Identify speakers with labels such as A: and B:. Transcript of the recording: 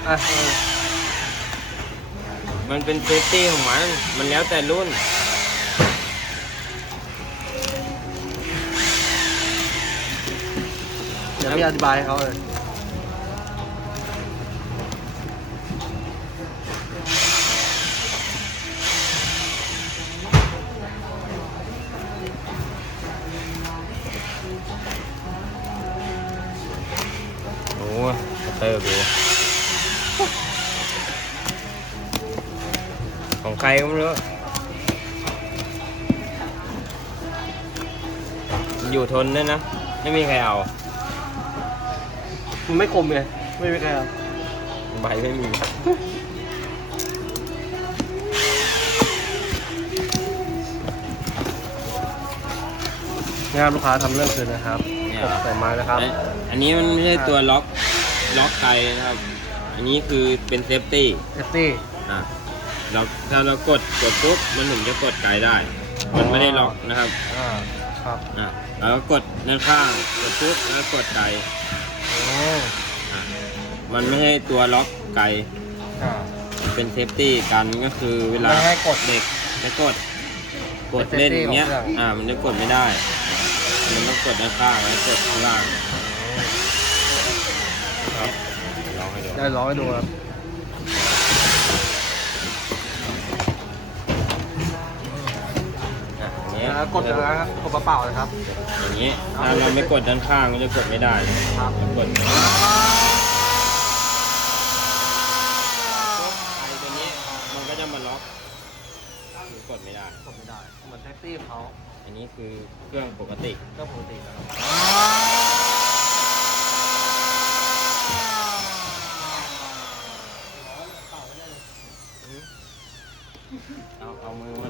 A: อ่ะ
B: มันเป็นเซฟตี้ของมันแล้วแต่รุ่น
A: เดี๋ยวพี่อธิบายให้เขาเลย
B: โอ้เตอร์กูของใครก็ไม่รู้อยู่ทนด้วยนะไม่มีใครเอา
A: มันไม่คมไงไม่มีใครเอา
B: ใบไม่มี
A: งานลูกค้าทำเรื่องคืนนะครับกดใส่ไม้นะครับ
B: อันนี้มันไม่ใช่ตัวล็อกไกนะครับ อันนี้คือเป็นเซฟตี้
A: เซฟตี้
B: ถ้าเรากดปุ๊บมันถึงจะกดไกได้ มันไม่ได้ล็อกนะครับ
A: ครับ
B: แล้วก็กดด้านข้างกดปุ๊บแล้วกดไก
A: โอ้
B: มันไม่ใช่ตัวล็อกไกเป็นเซฟตี้กันก็คือเวลา
A: ไม่ให้กด
B: เด็กจะกดเล่นอย่างเงี้ย มันจะกดไม่ได้ มันต้องกดด้านข้างแล้วกดข้างล่างครับลองให้ดู
A: ได้ร้องให้ดูครับ
B: อย่างเงี้ย
A: กดนะครับกดเปล่าๆนะครับ
B: อย่างนี้ถ้าเราไม่กดด้านข้างมันจะกดไม่ได้ครับกดไอ้ตัวนี้มันก็จะมาล็อกกดไม่ได้
A: กดไม่ได้เหมือนแท็กซี่ของเขา
B: อันนี้คือเครื่องปกติ
A: ก็ปกตินะครับ
B: เอามือมา